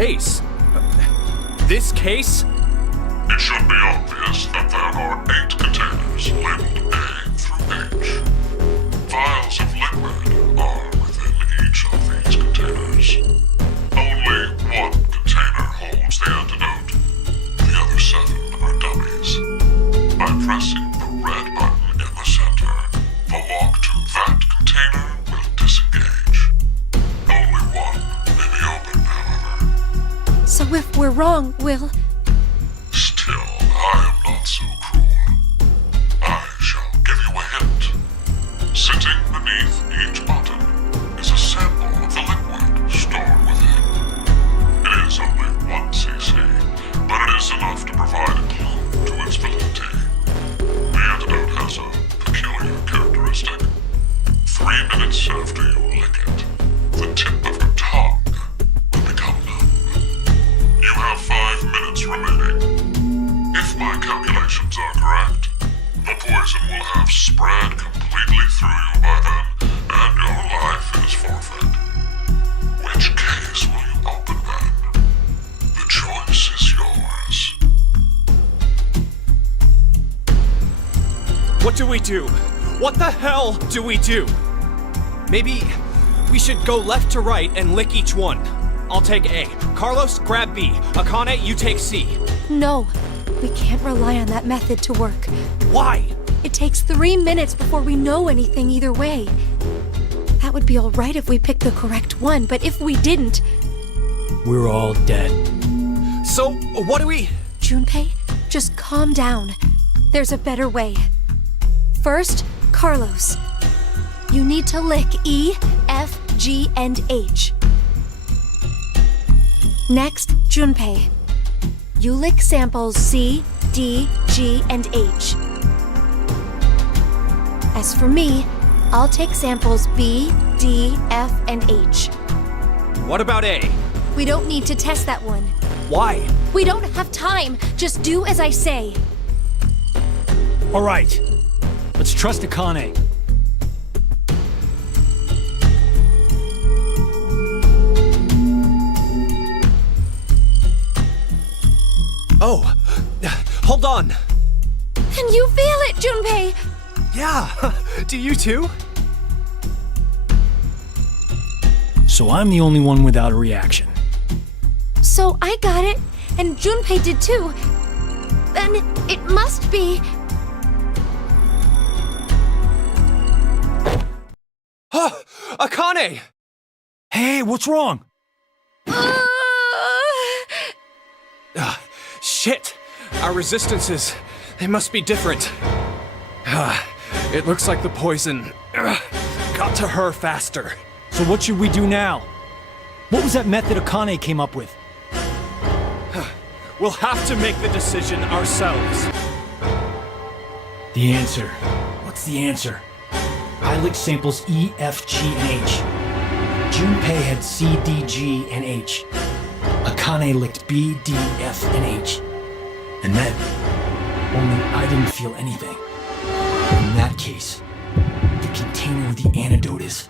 Case? This case? It should be obvious that there are 8 containers labeled A through H. Vials of liquid are within each of these containers. Only one container holds the antidote. The other 7 are dummies. By pressing the red button in the center, the lock to that container will disengage. Only one may be opened, however. So if we're wrong, we'll... Still, I am not so cruel. I shall give you a hint. Sitting beneath each button is a sample of the liquid stored within. It is only 1 cc, but it is enough to provide a clue to its validity. The antidote has a peculiar characteristic. 3 minutes after you lick it, the tip of your tongue will become numb. You have 5 minutes remaining. If my count What do we do? What the hell do we do? Maybe we should go left to right and lick each one. I'll take A. Carlos, grab B. Akane, you take C. No, we can't rely on that method to work. Why? It takes 3 minutes before we know anything either way. That would be alright if we picked the correct one, but if we didn't... We're all dead. So, what do we... Junpei, just calm down. There's a better way. First, Carlos. You need to lick E, F, G, and H. Next, Junpei. You lick samples C, D, G, and H. As for me, I'll take samples B, D, F, and H. What about A? We don't need to test that one. Why? We don't have time. Just do as I say. All right. Let's trust Akane. Oh, hold on. Can you feel it, Junpei? Yeah, do you too? So I'm the only one without a reaction. So I got it, and Junpei did too. Then it must be... Akane! Hey, what's wrong? Shit! Our resistances, they must be different. It looks like the poison got to her faster. So what should we do now? What was that method Akane came up with? We'll have to make the decision ourselves. The answer. What's the answer? I licked samples E, F, G, and H. Junpei had C, D, G, and H. Akane licked B, D, F, and H. And then, only I didn't feel anything. In that case, the container with the antidote is...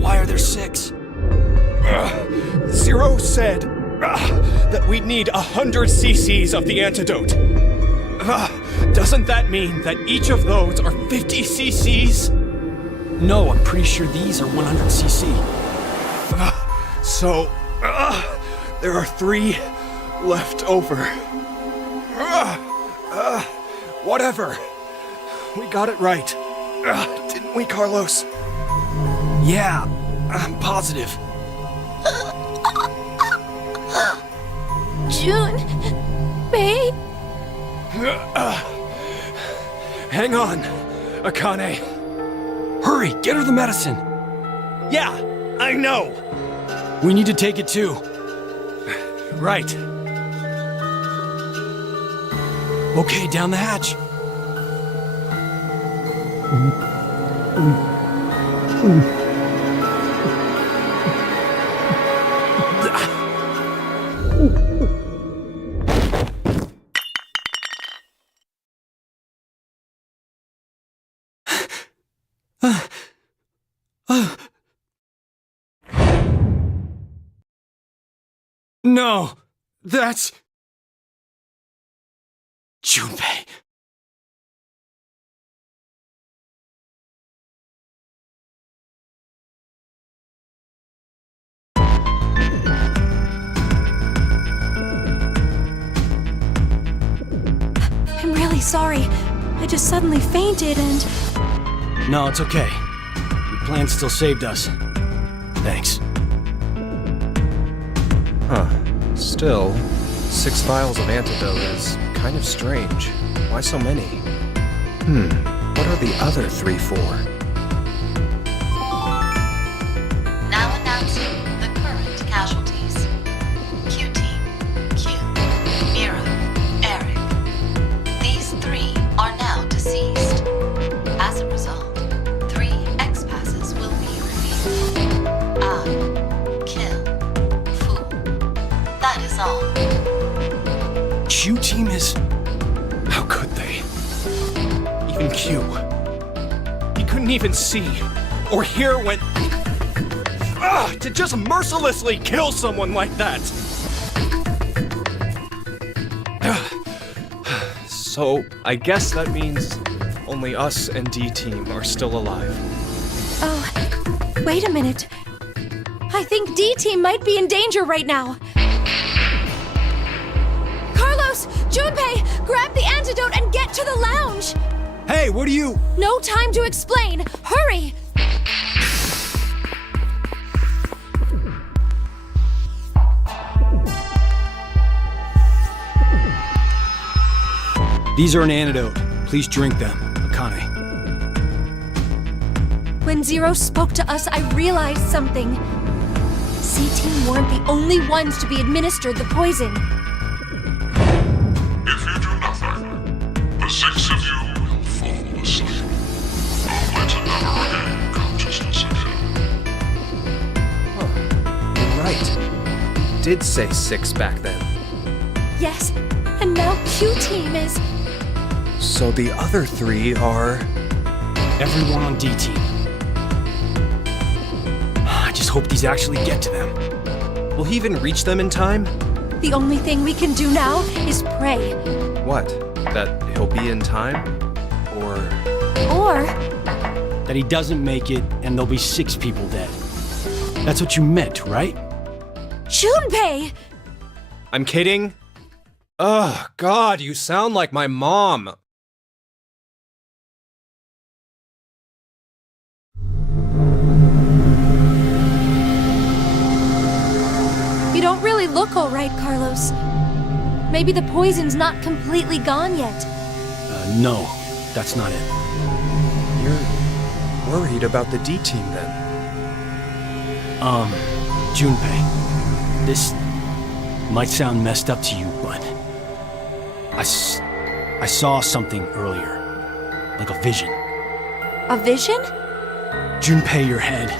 Why are there 6? Zero said that we'd need 100 cc's of the antidote. Doesn't that mean that each of those are 50 cc's? No, I'm pretty sure these are 100 cc. So, there are 3 left over. Whatever. We got it right. Didn't we, Carlos? Yeah, I'm positive. Junpei? Hang on, Akane. Hurry, get her the medicine. Yeah, I know. We need to take it too. Right. Okay, down the hatch. No, that's... Junpei. really sorry. I just suddenly fainted and... No, it's okay. Your plan still saved us. Thanks. Huh. Still, 6 vials of antidote is kind of strange. Why so many? What are the other 3 for? Now announcing the current casualties. Q-Team, Q, Mira, Eric. These 3 are now deceased. As a result, 3 X-passes will be revealed. I, kill, fool. That is all. Q-Team is... How could they? Even Q. He couldn't even see or hear when... to just mercilessly kill someone like that! So, I guess that means only us and D-Team are still alive. Oh, wait a minute. I think D-Team might be in danger right now. Carlos! Junpei! Grab the antidote and get to the lounge! Hey, what are you... No time to explain! Hurry! These are an antidote. Please drink them, Akane. When Zero spoke to us, I realized something. C-Team weren't the only ones to be administered the poison. If you do nothing, the 6 of you will fall asleep, only to never regain consciousness again. You're right. Did say 6 back then. Yes, and now Q-Team is... So the other 3 are... Everyone on D-Team. I just hope these actually get to them. Will he even reach them in time? The only thing we can do now is pray. What? That he'll be in time? Or... Or... That he doesn't make it, and there'll be 6 people dead. That's what you meant, right? Junpei! I'm kidding. Ugh, God, you sound like my mom. You don't really look all right, Carlos. Maybe the poison's not completely gone yet. No, that's not it. You're worried about the D-Team then? Junpei, this might sound messed up to you, but I saw something earlier, like a vision. A vision? Junpei, your head,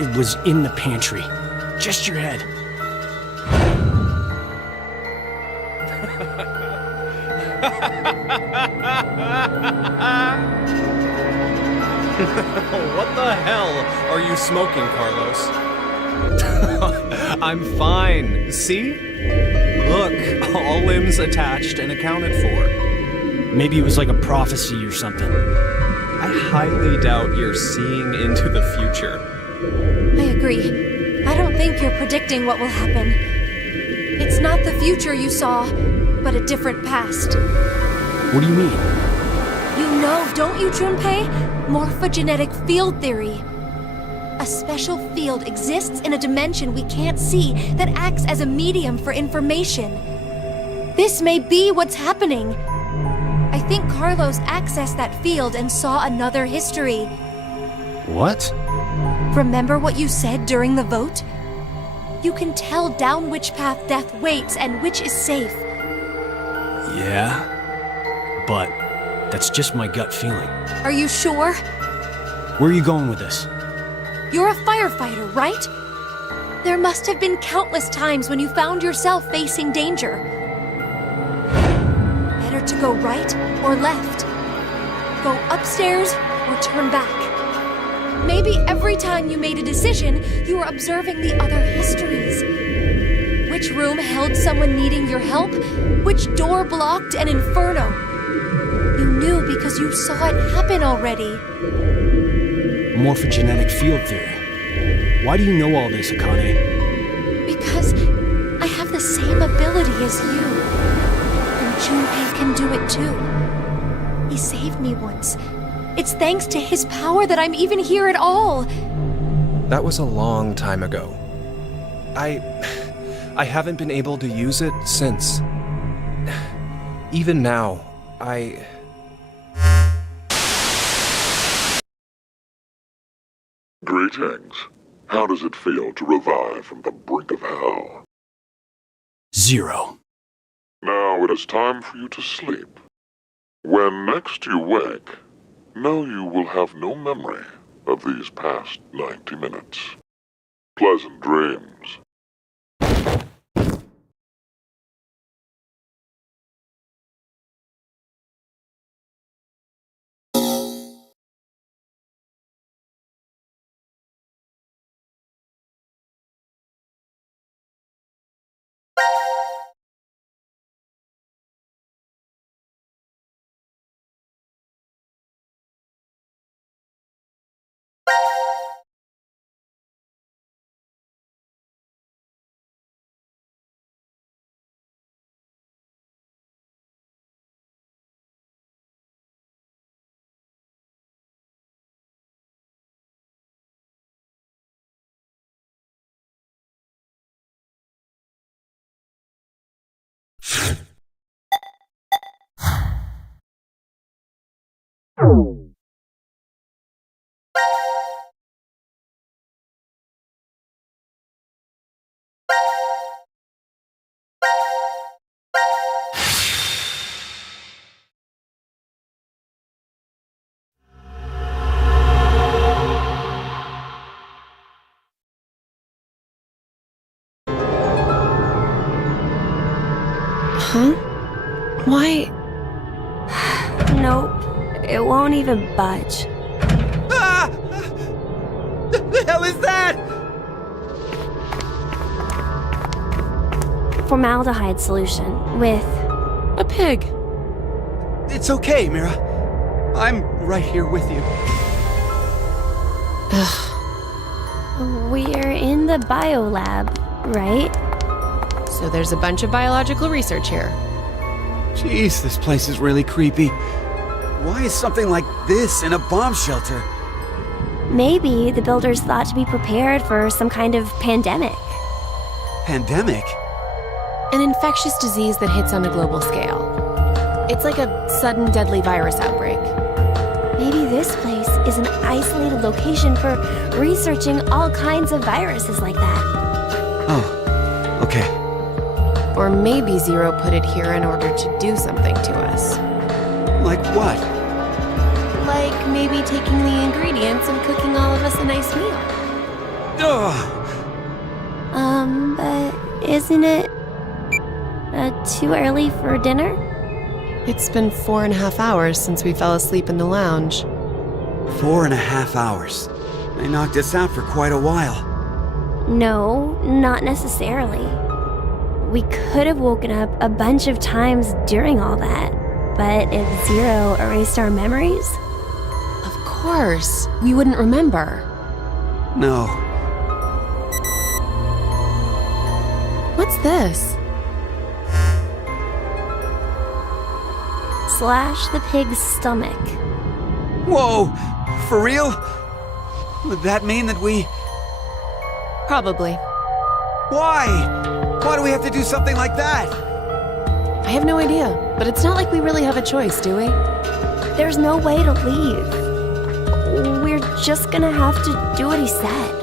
it was in the pantry. Just your head. What the hell are you smoking, Carlos? I'm fine. See? Look, all limbs attached and accounted for. Maybe it was like a prophecy or something. I highly doubt you're seeing into the future. I agree. I don't think you're predicting what will happen. It's not the future you saw, but a different past. What do you mean? You know, don't you, Junpei? Morphogenetic field theory. A special field exists in a dimension we can't see that acts as a medium for information. This may be what's happening. I think Carlos accessed that field and saw another history. What? Remember what you said during the vote? You can tell down which path death waits and which is safe. Yeah, but that's just my gut feeling. Are you sure? Where are you going with this? You're a firefighter, right? There must have been countless times when you found yourself facing danger. Better to go right or left? Go upstairs or turn back? Maybe every time you made a decision, you were observing the other histories. Which room held someone needing your help? Which door blocked an inferno? You knew because you saw it happen already. Morphogenetic field theory. Why do you know all this, Akane? Because I have the same ability as you. And Junpei can do it too. He saved me once. It's thanks to his power that I'm even here at all. That was a long time ago. I haven't been able to use it since. Even now, Greetings. How does it feel to revive from the brink of hell? 0. Now it is time for you to sleep. When next you wake, know you will have no memory of these past 90 minutes. Pleasant dreams. Huh? Why? Nope. It won't even budge. Ah! The hell is that? Formaldehyde solution with... A pig. It's okay, Mira. I'm right here with you. We're in the biolab, right? So there's a bunch of biological research here. Jeez, this place is really creepy. Why is something like this in a bomb shelter? Maybe the builders thought to be prepared for some kind of pandemic. Pandemic? An infectious disease that hits on a global scale. It's like a sudden deadly virus outbreak. Maybe this place is an isolated location for researching all kinds of viruses like that. Oh, okay. Or maybe Zero put it here in order to do something to us. Like what? Like maybe taking the ingredients and cooking all of us a nice meal. Ugh! But isn't it too early for dinner? It's been 4.5 hours since we fell asleep in the lounge. 4.5 hours. They knocked us out for quite a while. No, not necessarily. We could have woken up a bunch of times during all that, but if Zero erased our memories... Of course, we wouldn't remember. No. What's this? Slash the pig's stomach. Whoa! For real? Would that mean that we... Probably. Why? Why do we have to do something like that? I have no idea, but it's not like we really have a choice, do we? There's no way to leave. We're just gonna have to do what he said.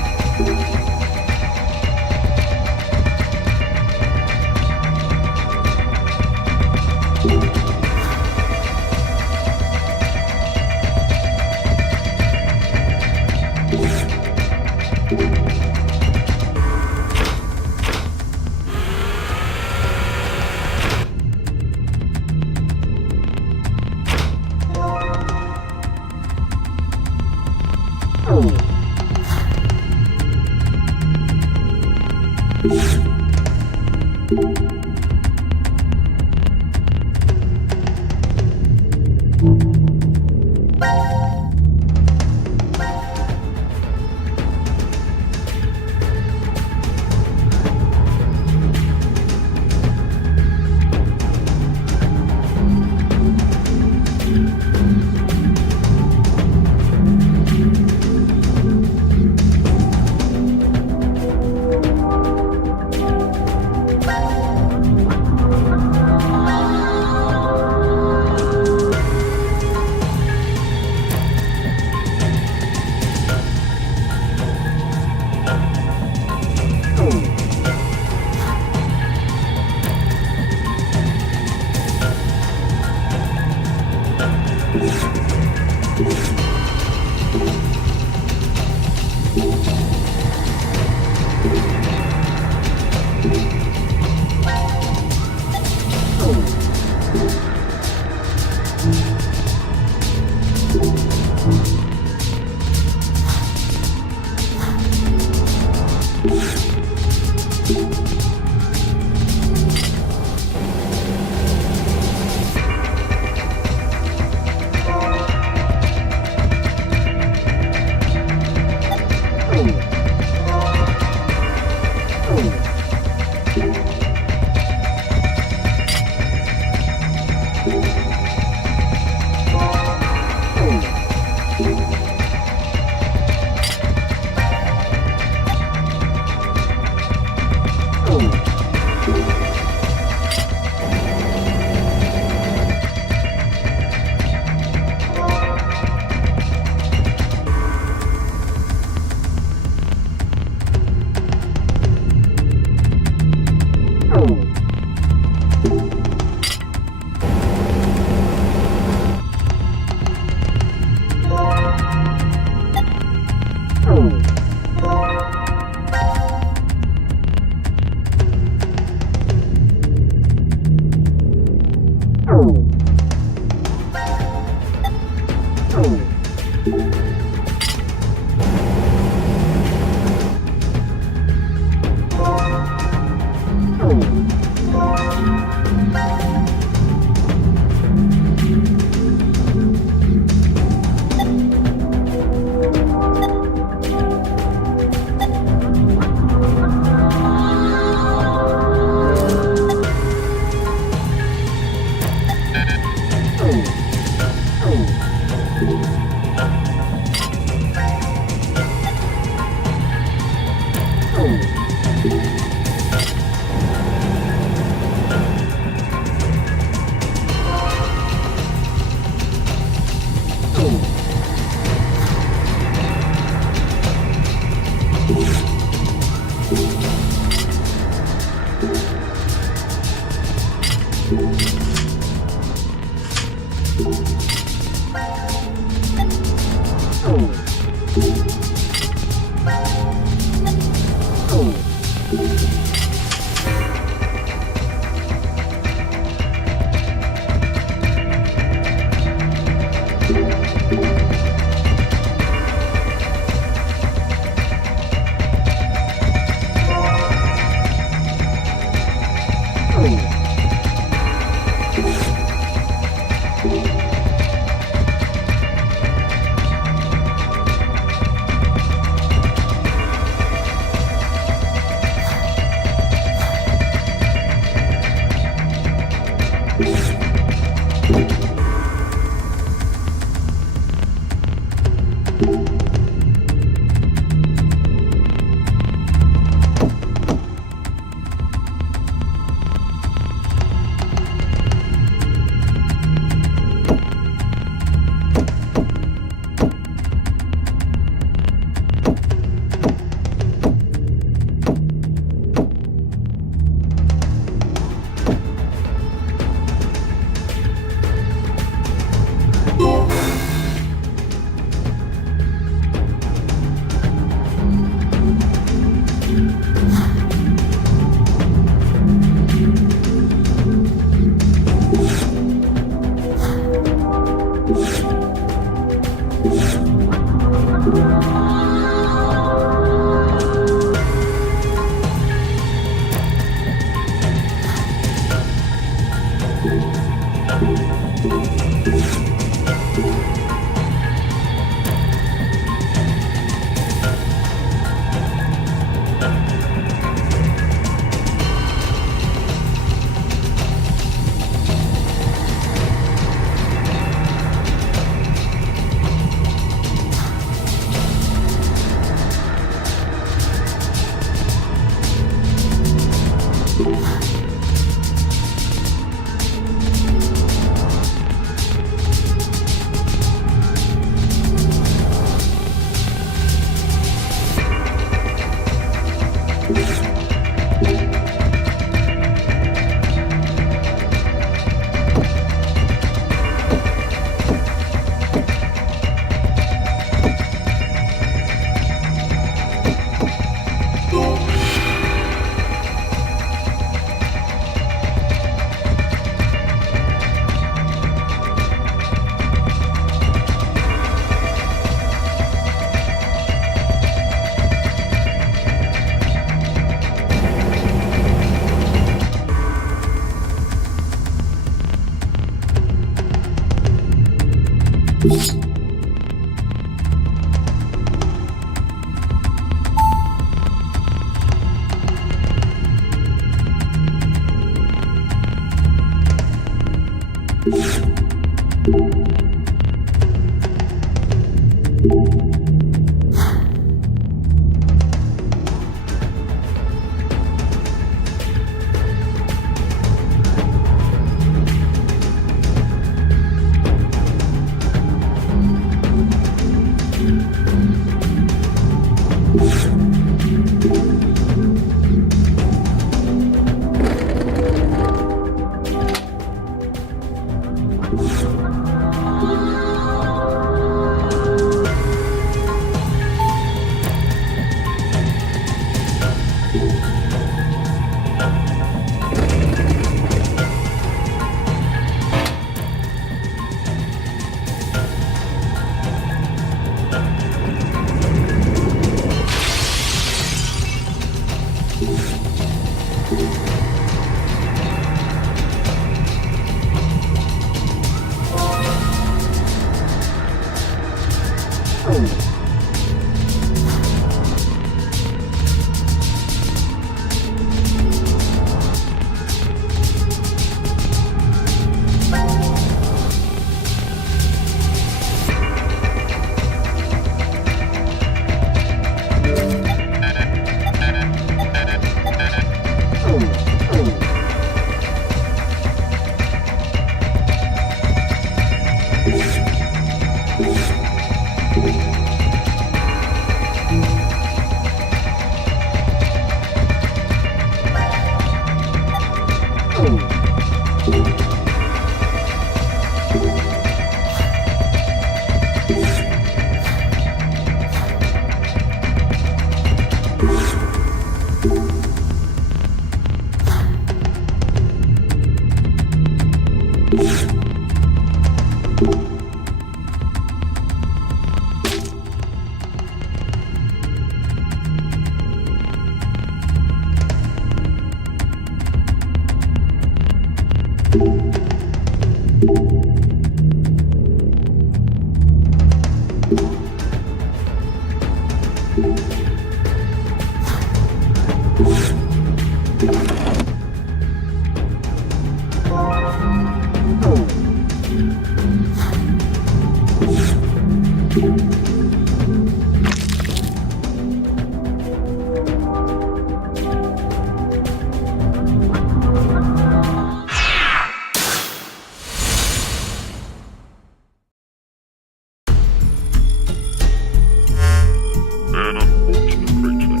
An unfortunate creature.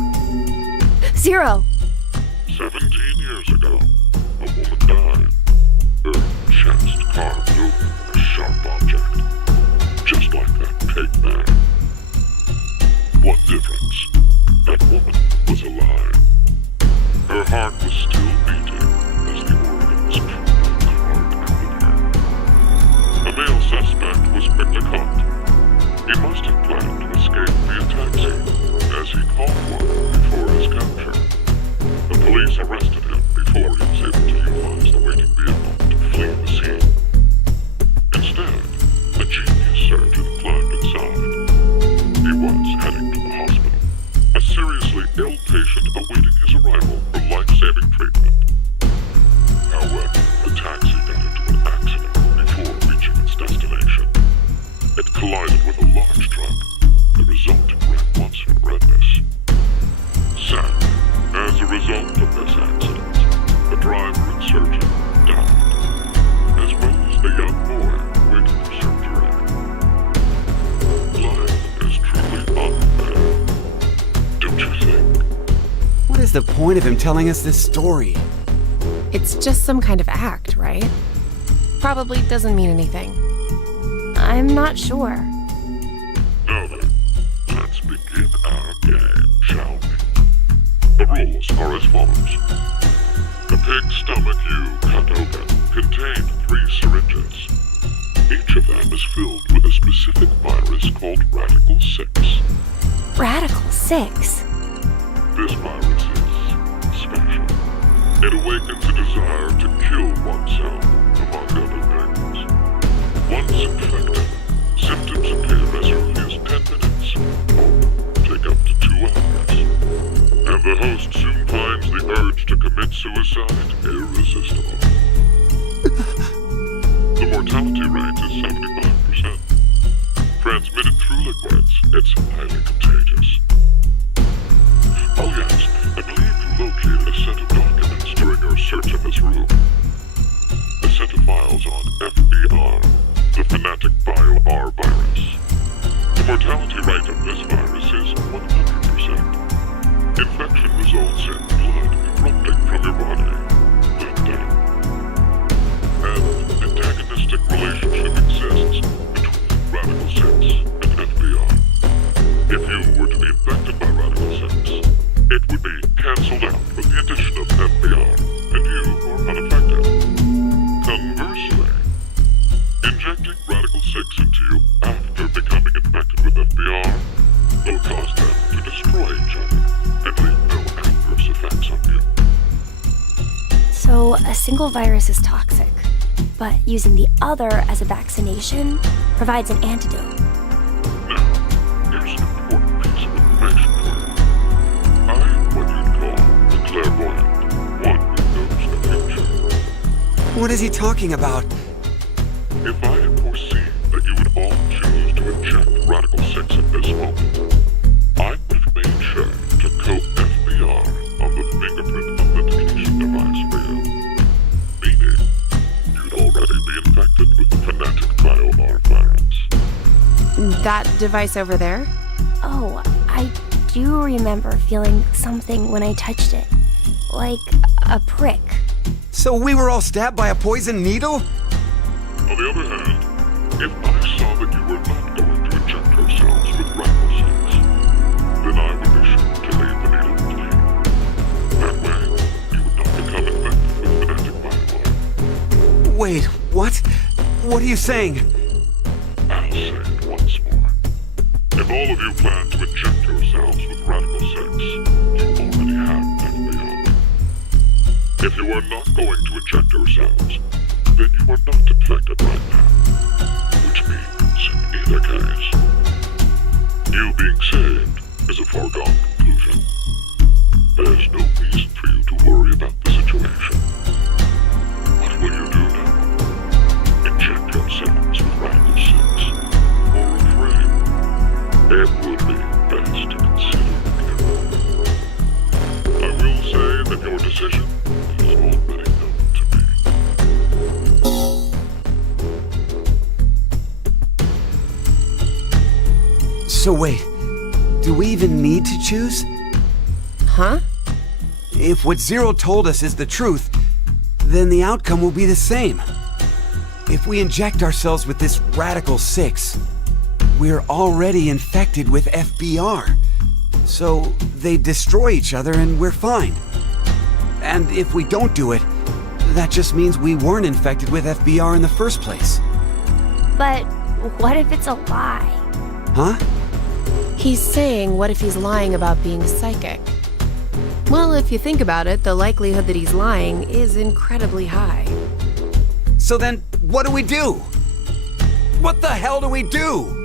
Zero. 17 years ago, a woman died. Her chest carved open with a sharp object. Just like that pig man. One difference. That woman was alive. Her heart was still beating as the organs carved out of her. A male suspect was quickly caught. He must have planned to escape is the point of him telling us this story? It's just some kind of act, right? Probably doesn't mean anything. I'm not sure. Now then, let's begin our game, shall we? The rules are as follows. The pig's stomach you cut open contained 3 syringes. Each of them is filled with a specific virus called Radical 6. Radical 6? This virus is special. It awakens a desire to kill oneself, among other things. Once infected, symptoms appear as early as 10 minutes, or take up to 2 hours. And the host soon finds the urge to commit suicide irresistible. The mortality rate is 75%. Transmitted through liquids, it's highly contagious. Oh yes, I believe you located a set of documents during your search of this room. A set of files on FBR, the Fanatic Bio-R virus. The mortality rate of this virus is 100%. Infection results in blood erupting from your body, then death. An antagonistic relationship exists between Radical 6 and FBR. If you were to be infected by Radical 6, it would be cancelled out with the addition of FBR, and you are unaffected. Conversely, injecting Radical 6 into you after becoming infected with FBR will cause them to destroy each other and leave no adverse effects on you. So a single virus is toxic, but using the other as a vaccination provides an antidote. Now, here's an important piece of information for you. I am what you'd call a clairvoyant, one who knows the future. What is he talking about? If I had foreseen that you would all choose to inject Radical 6 at this moment, I would have made sure to coat FBR on the fingerprint authentication device for you. Meaning, you'd already be infected with the Fanatic Bio-R virus. That device over there? Oh, I do remember feeling something when I touched it. Like a prick. So we were all stabbed by a poison needle? On the other hand, if I saw that you were not going to inject yourselves with Radical 6, then I would be sure to leave the needle clean. That way, you would not become infected with Fanatic Bio-R. Wait, what? What are you saying? I'll say it once more. If all of you plan to inject yourselves with Radical 6, you already have FBR. If you are not going to inject yourselves, then you are not infected right now. Which means, in either case, you being saved is a foregone conclusion. There's no reason for you to worry about the situation. What will you do now? Inject yourselves with Radical 6, or refrain? It would be best to consider carefully. I will say that your decision is already known to me. So wait, do we even need to choose? Huh? If what Zero told us is the truth, then the outcome will be the same. If we inject ourselves with this Radical 6, we're already infected with FBR. So they destroy each other and we're fine. And if we don't do it, that just means we weren't infected with FBR in the first place. But what if it's a lie? Huh? He's saying, what if he's lying about being psychic? Well, if you think about it, the likelihood that he's lying is incredibly high. So then, what do we do? What the hell do we do?